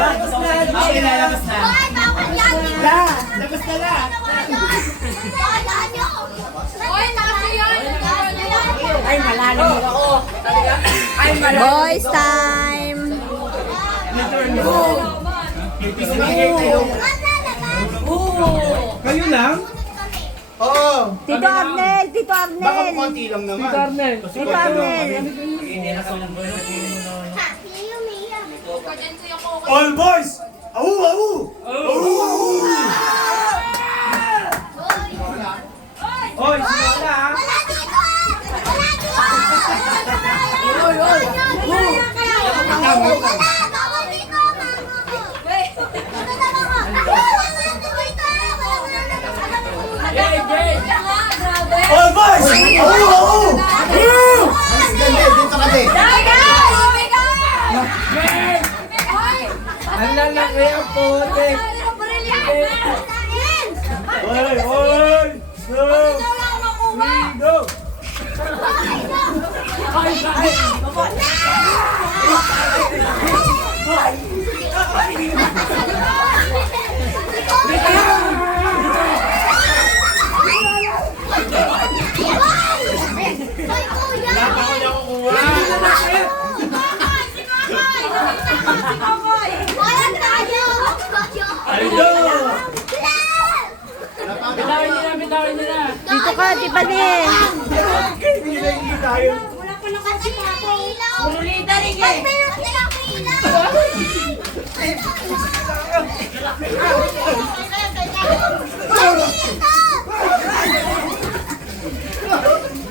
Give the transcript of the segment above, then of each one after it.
Labas na. Labas na na. Ay, malalim ako. Ay, malalim. Boys time! Kayo lang? Oo. Tito Arnel! Tito Baka Arnel! konti lang naman. Tito Arnel! All boys! Au! Au! Oy, sino ka ha? All boys! Au! Dito ka din. Ang lalaki ang putik! Oy! Oy! Go! Dito ka, Tiffany! Hindi tayo.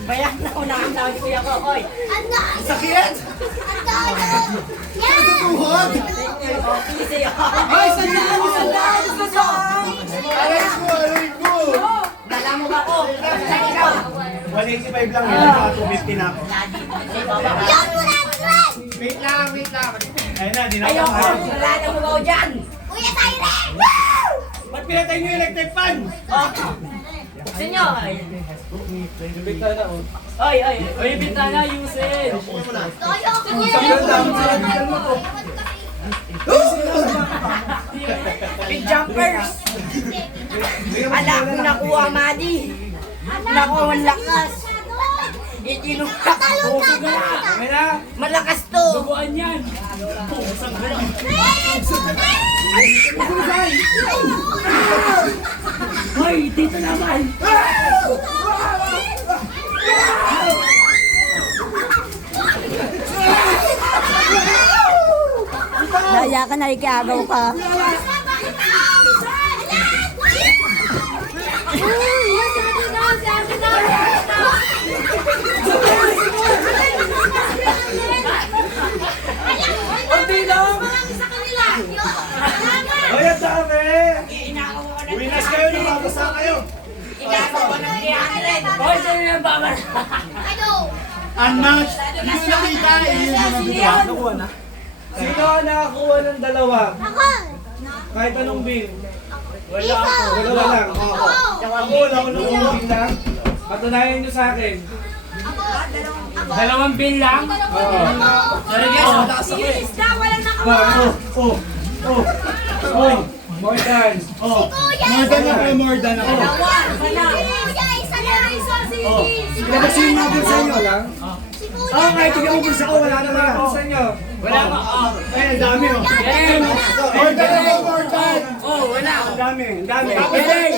Bayak na ko nakatawag ko yung kokoy. Sakit! Tuhod! Ay, sandaan! Aray ko! Aray ko! Dala mo ba ko? 185 lang yun, mga 250 na ako. Wait lang, wait lang. Ayun na, di na Ayoko, ako. wala na mo ba ko dyan? Ba't pinatay nyo yung electric fan? Buksan nyo. Oy, oy. Oy, bintana, Yusin. Big jumpers. Ala ko nakuha, Madi. Nakuha ang lakas. Itinukak. Busog na. Ayun na. Malakas to. Subuan yan. Hoy, dito naman. Daya ka na, ikiagaw ka. Hoy, ang dami. Winas kayo, nababasa kayo. Hoy, sa'yo yung bawal. Unmatched! Hindi ko nakita. Nakuha na. Sino ang nakakuha ng dalawa? Kahit anong bill. Wala ako. Dalawa lang. Ako, wala ko nung bill lang. Patunayan nyo sa akin. Dalawang bill lang? Oo. Sorry guys, malakas ako eh. More than. More than ako, more than ako. Ilabas yung mga bulsa nyo lang. Kahit tignan mo bulsa ko, wala naman ang bulsa nyo. Wala pa. Ay, ang dami oh. More than ako, more than. Oh, wala. Ang dami, ang dami. Yay!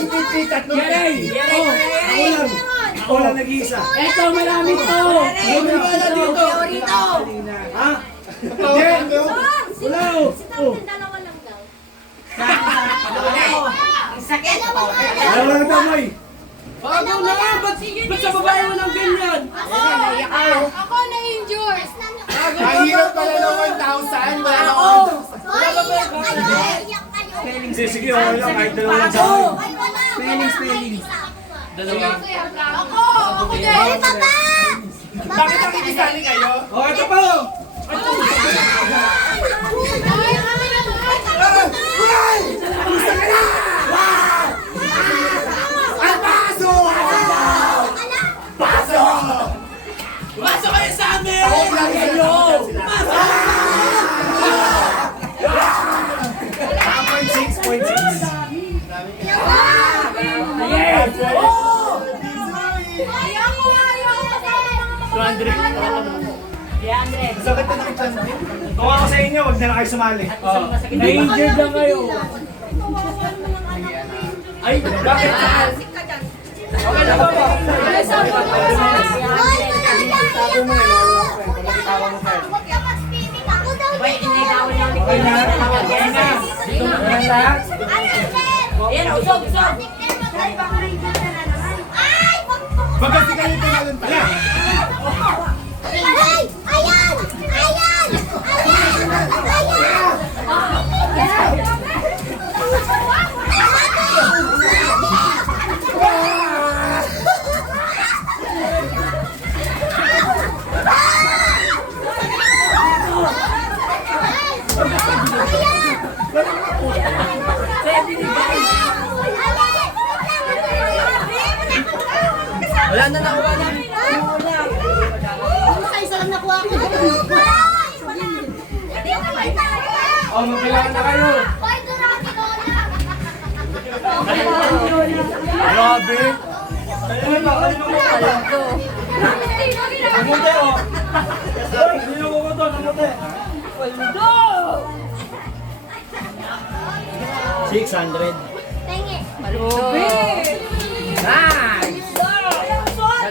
Tatlong Yay! Ako lang. Ako lang nag-iisa. Eto, marami to. Wala dito. Ha? Hindi. Wala oh. Ang sakit. Wala lang damay. Bago na nga, ba't sa babae mo ng ganyan? Ako na-injure. Ang hirap pala ng 1,000. Wala na ako. Sige, okay lang. Kahit dalawa lang sa akin. Spelling. Ako! Ako din! Ay, papa! Bakit nakikisali kayo? Oh, ito pa oh. Pasok kayo sa amin! Ako lang Kayo! Sakit na nakikita. Kung ako sa inyo, huwag na lang kayo sumali. Na-injured lang kayo. Ay, bakit? Okay na ba ba? Wait, inigaw niya ni Okay na? Okay na. Ayan lahat? Ayan, usog. Magkasi kayo tinalon pa. Ayan! Ayan! Ayan! Ayan! Wala na nakuha na. Isa lang nakuha ko. Oh, magkailangan na kayo. Grabe. Ayun ba? Ayun ba? Namuti oh. Ay, sinuko ko to. Namuti. 600. Nice!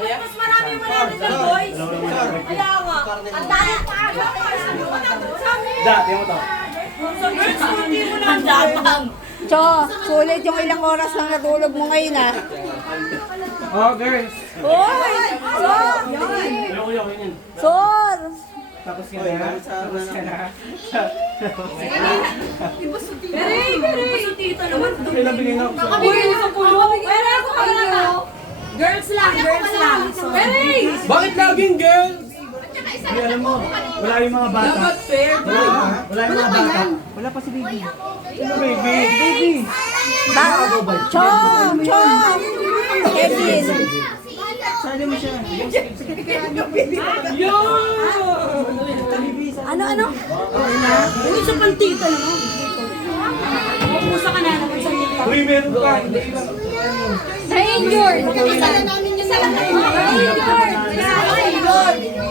Mas marami mo natin ng boys. Kaya nga. Ang dami pa. Da, tingnan mo to. Hindi mo na ang dabang. Cho, sulit yung ilang oras na natulog mo ngayon ah. Oh, girls. Uy! Sor! Yun. Sor! Tapos ka na. Tapos ka na. Gusto tito naman. Kailan bigay na ako? Nakabigay na sa pulo. Pero ako pala. Girls lang. Bakit laging girls? Hindi, alam mo, wala yung mga bata. Wala yung mga bata. Wala pa si baby. Sino baby? Chong! Chong! Kevin! Sali mo siya. Ano? Uy, sa pantita naman. Pupusa ka na naman sa nito. Uy, meron ka. Hindi lang. Na-injured. Isa lang nakuha ko. Na-injured.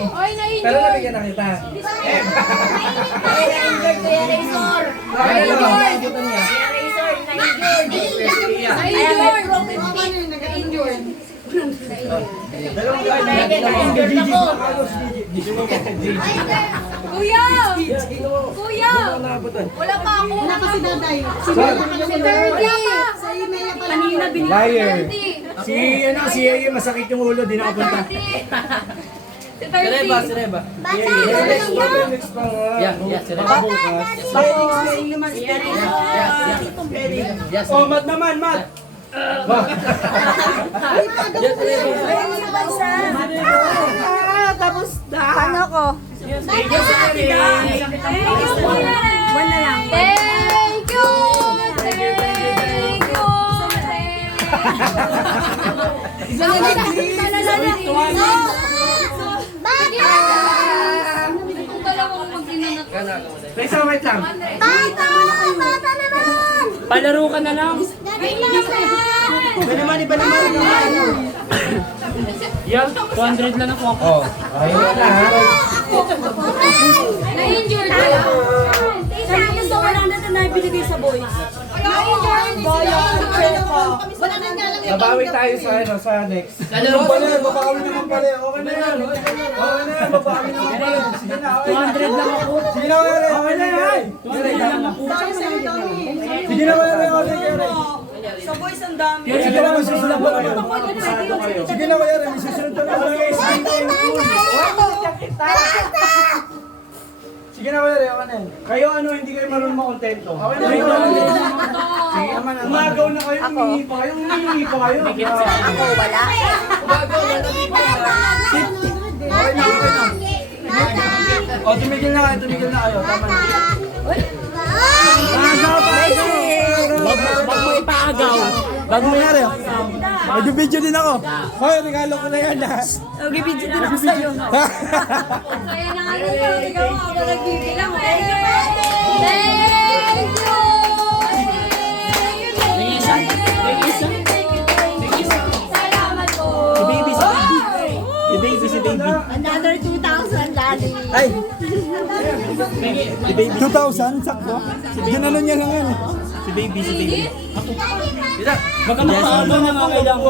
Oy, na-injured. Pero nabigyan na kita. Na-injured, Kuya Razor. Na-injured. Na-injured. Dalawang kayo na yan. Kuya! Kuya! Wala pa ako. Wala pa si Daday. Si Si 30. Sa email na pala. Kanina binigyan. Liar. 30. Si Yeye masakit yung ulo, di nakapunta. Si 30. Sireba. Bata! Oh, Mat naman, Mat. Tapos paano ko? Thank you. Thank you. Bata! Kung dalawa ko mag-inanat. Teka, wait lang. Bata! Bata naman! Palaro ka na lang. Galing naman! Yan, 200 lang ako. Oh, ayun na ha. Na-injured ka lang. Sabi niya sa 100 na ibinigay sa boys. Na-injured. Babawi tayo sa ano, sa next. Babawi naman pala. Okay na yan. Okay na yan, babawi naman pala. Sige na, okay na. 200 lang ako. Sige na, okay na yan. Sige na, okay na. Sa boys ang dami. Sige na, susunod pa naman. Sige na, kaya rin. Susunod pa naman. Sige na, kaya rin. Okay na yan. Kayo ano, hindi kayo marunong makontento. Okay na. Sige naman. Umagaw na kayo, humingi pa kayo. Humingi pa kayo. Ako, wala. Okay na, okay na. O, tumigil na kayo. Tama na. Agaw pa! Bag mo ipaagaw. Bago mayari. Mag-video din ako. Hoy, regalo ko na yan ha. Nag-video din ako sa'yo. Kaya na nga nila. Ikaw ako nagbibilang. Thank you. Thank you. Another 2,000, Daddy. Ay! 2,000, sakto. Ginano niya lang yan. Si baby. Magkano pa ano na nga kailangan